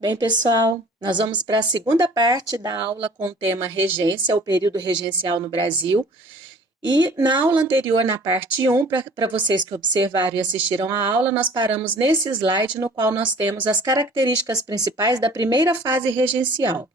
Bem, pessoal, nós vamos para a segunda parte da aula com o tema regência, o período regencial no Brasil. E na aula anterior, na parte 1, para vocês que observaram e assistiram a aula, nós paramos nesse slide no qual nós temos as características principais da primeira fase regencial.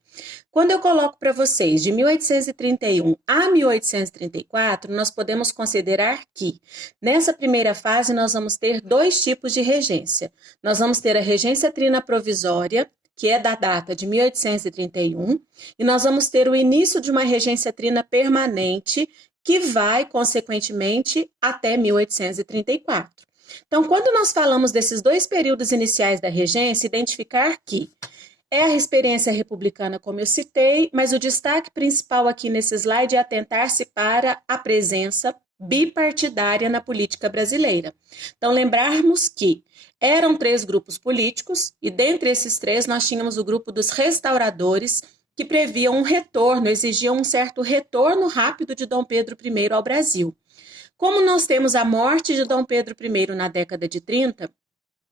Quando eu coloco para vocês de 1831 a 1834, nós podemos considerar que nessa primeira fase nós vamos ter dois tipos de regência. Nós vamos ter a regência trina provisória, que é da data de 1831, e nós vamos ter o início de uma regência trina permanente, que vai, consequentemente, até 1834. Então, quando nós falamos desses dois períodos iniciais da regência, identificar que é a experiência republicana, como eu citei, mas o destaque principal aqui nesse slide é atentar-se para a presença bipartidária na política brasileira. Então, lembrarmos que eram três grupos políticos, e dentre esses três nós tínhamos o grupo dos restauradores, que previam um retorno, exigiam um certo retorno rápido de Dom Pedro I ao Brasil. Como nós temos a morte de Dom Pedro I na década de 30,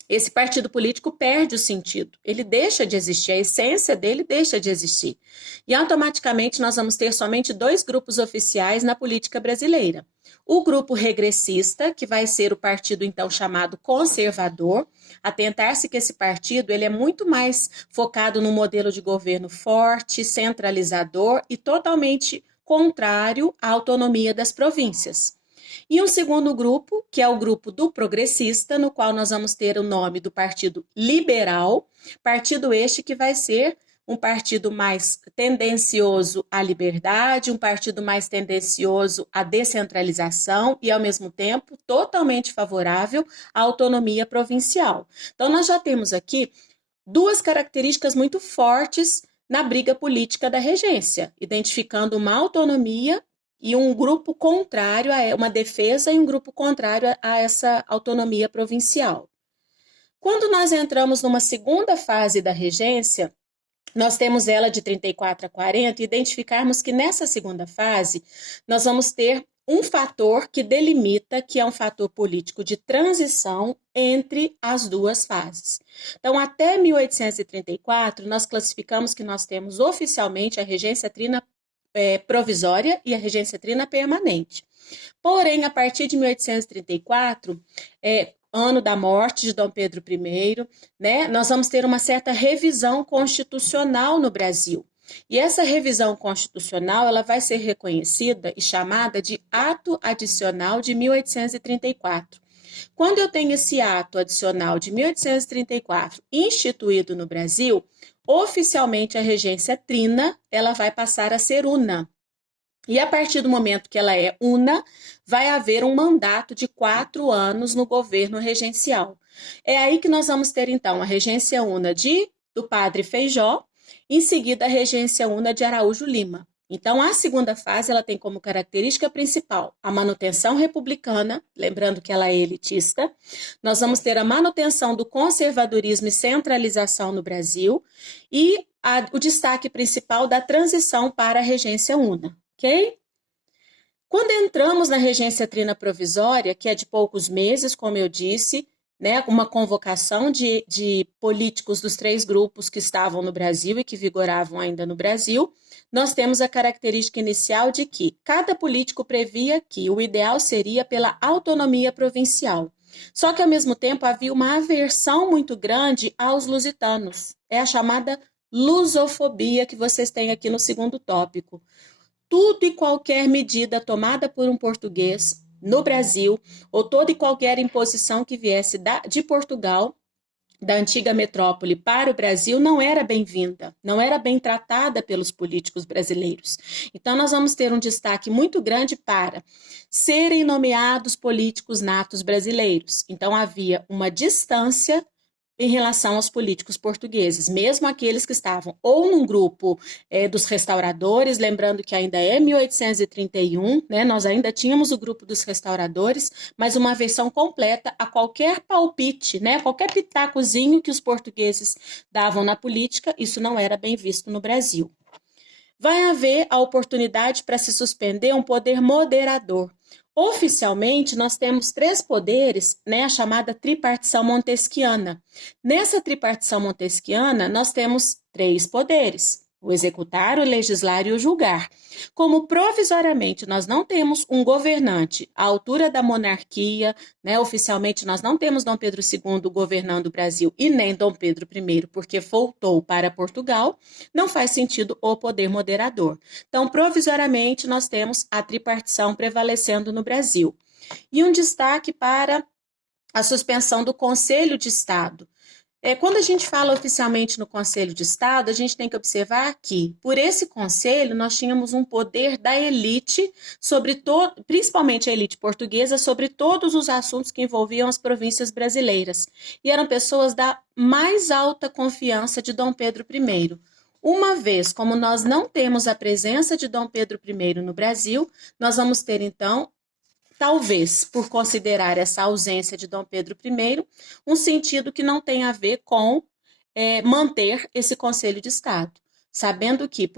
esse partido político perde o sentido, ele deixa de existir, a essência dele deixa de existir. E automaticamente nós vamos ter somente dois grupos oficiais na política brasileira. O grupo regressista, que vai ser o partido então chamado conservador, atentar-se que esse partido ele é muito mais focado no modelo de governo forte, centralizador e totalmente contrário à autonomia das províncias. E um segundo grupo, que é o grupo do progressista, no qual nós vamos ter o nome do Partido Liberal, partido este que vai ser um partido mais tendencioso à liberdade, um partido mais tendencioso à descentralização e, ao mesmo tempo, totalmente favorável à autonomia provincial. Então, nós já temos aqui duas características muito fortes na briga política da regência, identificando uma autonomia e um grupo contrário, uma defesa e um grupo contrário a essa autonomia provincial. Quando nós entramos numa segunda fase da regência, nós temos ela de 34 a 40, e identificarmos que nessa segunda fase nós vamos ter um fator que delimita que é um fator político de transição entre as duas fases. Então, até 1834, nós classificamos que nós temos oficialmente a regência trina provisória e a regência trina permanente. Porém, a partir de 1834, ano da morte de Dom Pedro I, né, nós vamos ter uma certa revisão constitucional no Brasil. E essa revisão constitucional ela vai ser reconhecida e chamada de Ato Adicional de 1834. Quando eu tenho esse ato adicional de 1834 instituído no Brasil, oficialmente a regência trina ela vai passar a ser una. E a partir do momento que ela é una, vai haver um mandato de 4 anos no governo regencial. É aí que nós vamos ter, então, a regência una do padre Feijó, em seguida a regência una de Araújo Lima. Então, a segunda fase ela tem como característica principal a manutenção republicana, lembrando que ela é elitista. Nós vamos ter a manutenção do conservadorismo e centralização no Brasil e o destaque principal da transição para a regência una. Ok? Quando entramos na regência trina provisória, que é de poucos meses, como eu disse, né, uma convocação de políticos dos três grupos que estavam no Brasil e que vigoravam ainda no Brasil, nós temos a característica inicial de que cada político previa que o ideal seria pela autonomia provincial. Só que, ao mesmo tempo, havia uma aversão muito grande aos lusitanos. É a chamada lusofobia que vocês têm aqui no segundo tópico. Tudo e qualquer medida tomada por um português no Brasil, ou toda e qualquer imposição que viesse de Portugal, da antiga metrópole para o Brasil, não era bem-vinda, não era bem tratada pelos políticos brasileiros. Então, nós vamos ter um destaque muito grande para serem nomeados políticos natos brasileiros. Então, havia uma distância em relação aos políticos portugueses, mesmo aqueles que estavam ou num grupo dos restauradores, lembrando que ainda é 1831, né, nós ainda tínhamos o grupo dos restauradores, mas uma versão completa a qualquer palpite, né, qualquer pitacozinho que os portugueses davam na política, isso não era bem visto no Brasil. Vai haver a oportunidade para se suspender um poder moderador. Oficialmente, nós temos 3 poderes, né, a chamada tripartição montesquiana. Nessa tripartição montesquiana, nós temos 3 poderes: o executar, o legislar e o julgar. Como provisoriamente nós não temos um governante à altura da monarquia, né, oficialmente nós não temos Dom Pedro II governando o Brasil e nem Dom Pedro I, porque voltou para Portugal, não faz sentido o poder moderador. Então, provisoriamente, nós temos a tripartição prevalecendo no Brasil. E um destaque para a suspensão do Conselho de Estado. Quando a gente fala oficialmente no Conselho de Estado, a gente tem que observar que, por esse conselho, nós tínhamos um poder da elite, sobre principalmente a elite portuguesa, sobre todos os assuntos que envolviam as províncias brasileiras. E eram pessoas da mais alta confiança de Dom Pedro I. Uma vez, como nós não temos a presença de Dom Pedro I no Brasil, nós vamos ter, então, talvez, por considerar essa ausência de Dom Pedro I, um sentido que não tem a ver com manter esse Conselho de Estado. Sabendo que,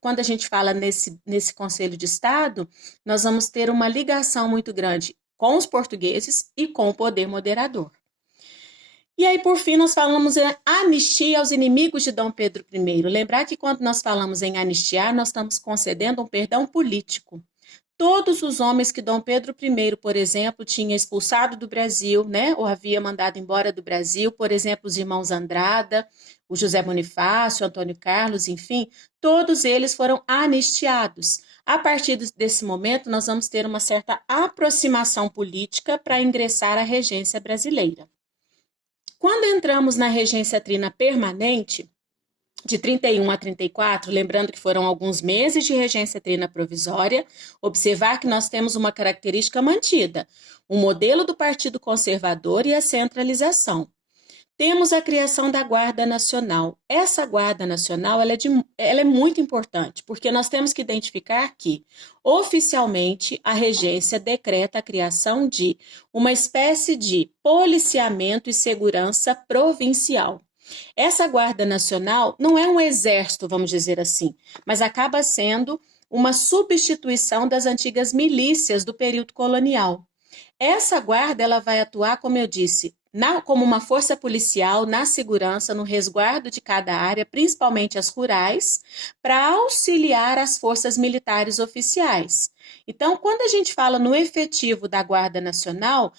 quando a gente fala nesse Conselho de Estado, nós vamos ter uma ligação muito grande com os portugueses e com o poder moderador. E aí, por fim, nós falamos em anistia aos inimigos de Dom Pedro I. Lembrar que quando nós falamos em anistiar, nós estamos concedendo um perdão político. Todos os homens que Dom Pedro I, por exemplo, tinha expulsado do Brasil, né, ou havia mandado embora do Brasil, por exemplo, os irmãos Andrada, o José Bonifácio, o Antônio Carlos, enfim, todos eles foram anistiados. A partir desse momento, nós vamos ter uma certa aproximação política para ingressar à regência brasileira. Quando entramos na regência trina permanente, de 31 a 34, lembrando que foram alguns meses de regência trina provisória, observar que nós temos uma característica mantida, o modelo do Partido Conservador e a centralização. Temos a criação da Guarda Nacional. Essa Guarda Nacional ela é muito importante, porque nós temos que identificar que, oficialmente, a regência decreta a criação de uma espécie de policiamento e segurança provincial. Essa Guarda Nacional não é um exército, vamos dizer assim, mas acaba sendo uma substituição das antigas milícias do período colonial. Essa guarda ela vai atuar, como eu disse, como uma força policial na segurança, no resguardo de cada área, principalmente as rurais, para auxiliar as forças militares oficiais. Então, quando a gente fala no efetivo da Guarda Nacional,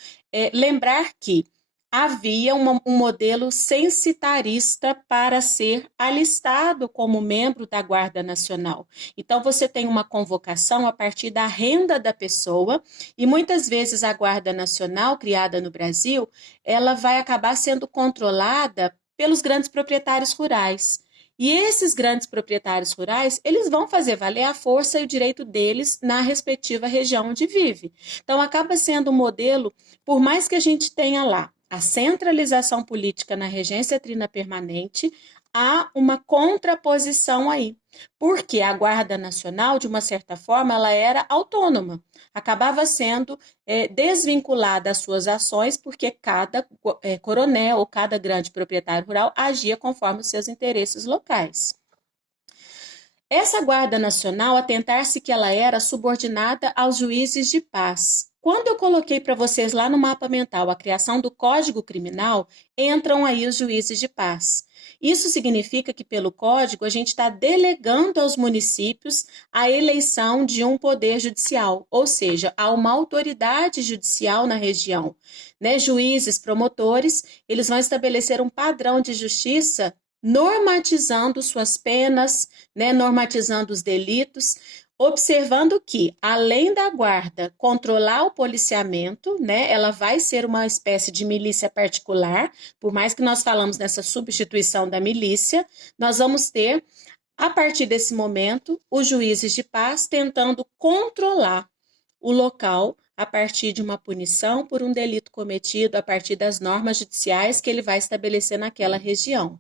lembrar que havia um modelo censitarista para ser alistado como membro da Guarda Nacional. Então, você tem uma convocação a partir da renda da pessoa e muitas vezes a Guarda Nacional, criada no Brasil, ela vai acabar sendo controlada pelos grandes proprietários rurais. E esses grandes proprietários rurais, eles vão fazer valer a força e o direito deles na respectiva região onde vive. Então, acaba sendo um modelo, por mais que a gente tenha lá a centralização política na regência trina permanente, há uma contraposição aí, porque a Guarda Nacional, de uma certa forma, ela era autônoma, acabava sendo desvinculada às suas ações, porque cada coronel ou cada grande proprietário rural agia conforme os seus interesses locais. Essa Guarda Nacional, atentar-se que ela era subordinada aos juízes de paz. Quando eu coloquei para vocês lá no mapa mental a criação do Código Criminal, entram aí os juízes de paz. Isso significa que, pelo Código, a gente está delegando aos municípios a eleição de um poder judicial, ou seja, há uma autoridade judicial na região. Né? Juízes, promotores, eles vão estabelecer um padrão de justiça normatizando suas penas, né? Normatizando os delitos, observando que, além da guarda controlar o policiamento, né, ela vai ser uma espécie de milícia particular, por mais que nós falamos nessa substituição da milícia, nós vamos ter, a partir desse momento, os juízes de paz tentando controlar o local a partir de uma punição por um delito cometido, a partir das normas judiciais que ele vai estabelecer naquela região.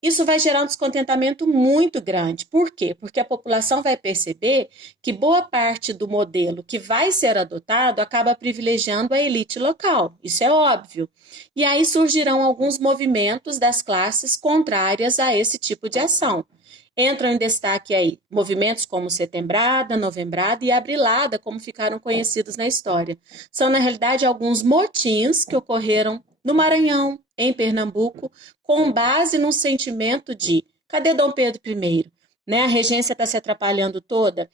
Isso vai gerar um descontentamento muito grande. Por quê? Porque a população vai perceber que boa parte do modelo que vai ser adotado acaba privilegiando a elite local. Isso é óbvio. E aí surgirão alguns movimentos das classes contrárias a esse tipo de ação. Entram em destaque aí movimentos como Setembrada, Novembrada e Abrilada, como ficaram conhecidos na história. São, na realidade, alguns motins que ocorreram no Maranhão, em Pernambuco, com base num sentimento de cadê Dom Pedro I? Né? A regência está se atrapalhando toda.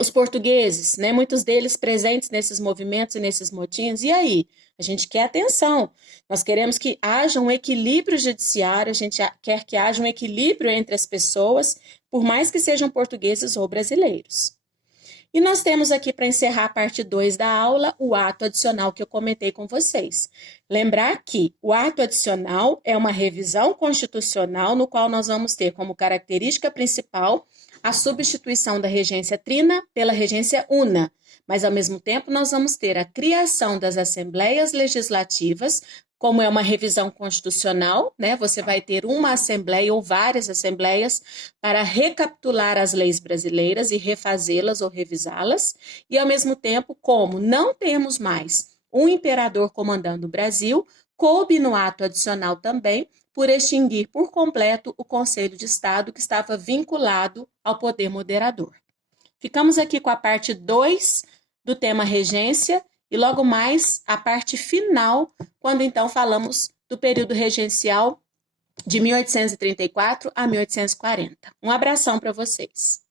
Os portugueses, né, muitos deles presentes nesses movimentos e nesses motins, e aí? A gente quer atenção, nós queremos que haja um equilíbrio judiciário, a gente quer que haja um equilíbrio entre as pessoas, por mais que sejam portugueses ou brasileiros. E nós temos aqui, para encerrar a parte 2 da aula, o ato adicional que eu comentei com vocês. Lembrar que o ato adicional é uma revisão constitucional no qual nós vamos ter como característica principal a substituição da regência trina pela regência una, mas ao mesmo tempo nós vamos ter a criação das assembleias legislativas, como é uma revisão constitucional, né? Você vai ter uma assembleia ou várias assembleias para recapitular as leis brasileiras e refazê-las ou revisá-las, e ao mesmo tempo, como não temos mais um imperador comandando o Brasil, coube no ato adicional também por extinguir por completo o Conselho de Estado que estava vinculado ao poder moderador. Ficamos aqui com a parte 2 do tema regência e logo mais a parte final, quando então falamos do período regencial de 1834 a 1840. Um abração para vocês.